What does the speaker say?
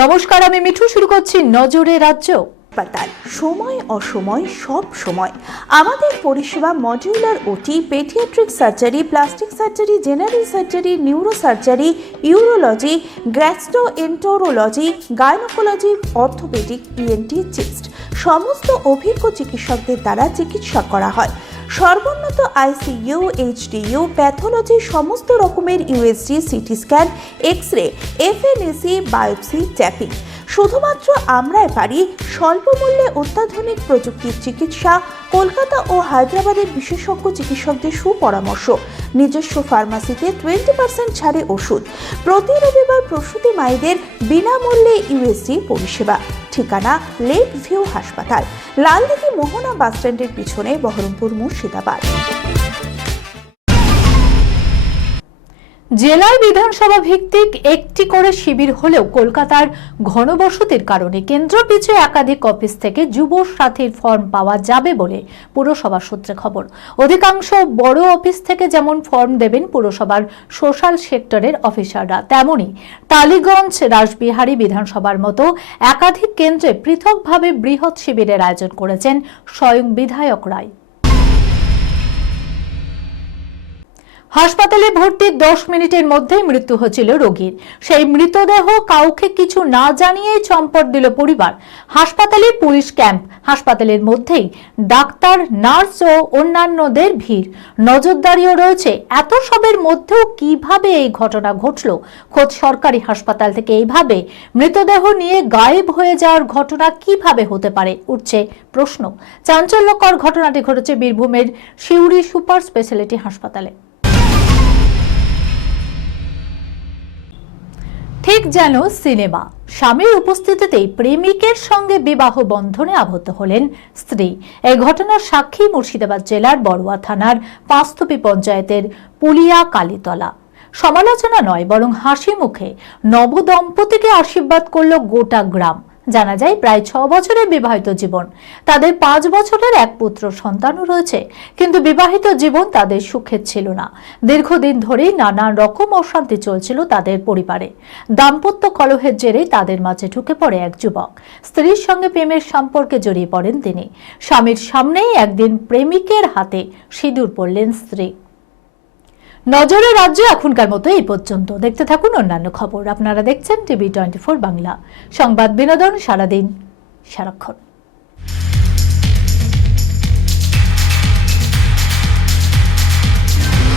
নমস্কার, আমি মিঠু। শুরু করছি নজরে রাজ্য। হাসপাতাল সময় অসময় সব সময় আমাদের পরিষেবা modular OT, paediatric surgery, plastic surgery, general surgery, neuro surgery, urology, gastroenterology, gynaecology, orthopaedic, ENT, chest সমস্ত অভিজ্ঞ চিকিৎসকদের দ্বারা চিকিৎসা করা হয়। সর্বোন্নত আইসিইউ, এইচডিইউ, প্যাথোলজি, সমস্ত রকমের USG, CT scan, X-ray, FNAC, biopsy, tapping. শুধুমাত্র আমরাই পারি স্বল্প মূল্যে অত্যাধুনিক প্রযুক্তির চিকিৎসা। কলকাতা ও হায়দ্রাবাদের বিশেষজ্ঞ চিকিৎসকদের সুপরামর্শ, নিজস্ব ফার্মাসিতে 20% ছাড়ে ওষুধ, প্রতি রবিবার প্রসূতি মায়েদের বিনামূল্যে ইউএসজি পরিষেবা। ঠিকানা লেক ভিউ হাসপাতাল, লালদিঘি মোহনা বাসস্ট্যান্ডের পিছনে, বহরমপুর, মুর্শিদাবাদ। জেলায় বিধানসভা ভিত্তিক একটি করে শিবির হলেও কলকাতার ঘনবসতির কারণে কেন্দ্র পিছু একাধিক অফিস থেকে যুব সাথীর ফর্ম পাওয়া যাবে বলে পুরসভা সূত্রে খবর। অধিকাংশ বড় অফিস থেকে যেমন ফর্ম দেবেন পুরসভার সোশ্যাল সেক্টরের অফিসাররা, তেমনি টালিগঞ্জ, রাসবিহারী বিধানসভার মতো একাধিক কেন্দ্রে পৃথকভাবে বৃহৎ শিবিরের আয়োজন করেছেন স্বয়ং বিধায়ক রায়। হাসপাতালে ভর্তি 10 মিনিটের মধ্যেই মৃত্যু হয়েছিল রোগীর। সেই মৃতদেহ কাউকে কিছু না জানিয়েই চম্পট দিল পরিবার। হাসপাতালে পুলিশ ক্যাম্প, হাসপাতালের মধ্যেই ডাক্তার, নার্স ও অন্যান্যদের ভিড়, নজরদারিও রয়েছে। এত সবের মধ্যেও কিভাবে এই ঘটনা ঘটল? খোদ সরকারি হাসপাতাল থেকে এইভাবে মৃতদেহ নিয়ে গায়েব হয়ে যাওয়ার ঘটনা কিভাবে হতে পারে, উঠছে প্রশ্ন। চাঞ্চল্যকর ঘটনাটি ঘটেছে বীরভূমের সিউড়ি সুপার স্পেশালিটি হাসপাতালে। ঠিক যেন সিনেমা, স্বামীর উপস্থিতিতেই প্রেমিকের সঙ্গে বিবাহ বন্ধনে আবদ্ধ হলেন স্ত্রী। এই ঘটনার সাক্ষী মুর্শিদাবাদ জেলার বড়ুয়া থানার পাঁচথুপি পঞ্চায়েতের পুলিয়া কালীতলা। সমালোচনা নয়, বরং হাসি মুখে নবদম্পতিকে আশীর্বাদ করল গোটা গ্রাম। জানা যায় প্রায় 6 বছরের বিবাহিত জীবন, তাদের 5 বছরের এক পুত্র সন্তানও রয়েছে। কিন্তু বিবাহিত জীবন তাদের সুখের ছিল না। দীর্ঘদিন ধরেই নানা রকম অশান্তি চলছিল তাদের পরিবারে। দাম্পত্য কলহের জেরে তাদের মাঝে ঢুকে পড়ে এক যুবক। স্ত্রীর সঙ্গে প্রেমের সম্পর্কে জড়িয়ে পড়েন তিনি। স্বামীর সামনেই একদিন প্রেমিকের হাতে সিঁদুর পরলেন স্ত্রী। নজরে রাজ্য এখনকার মতো এই পর্যন্ত। দেখতে থাকুন অন্যান্য খবর। আপনারা দেখছেন টিভি 24 বাংলা, সংবাদ বিনোদন সারাদিন সারাক্ষণ।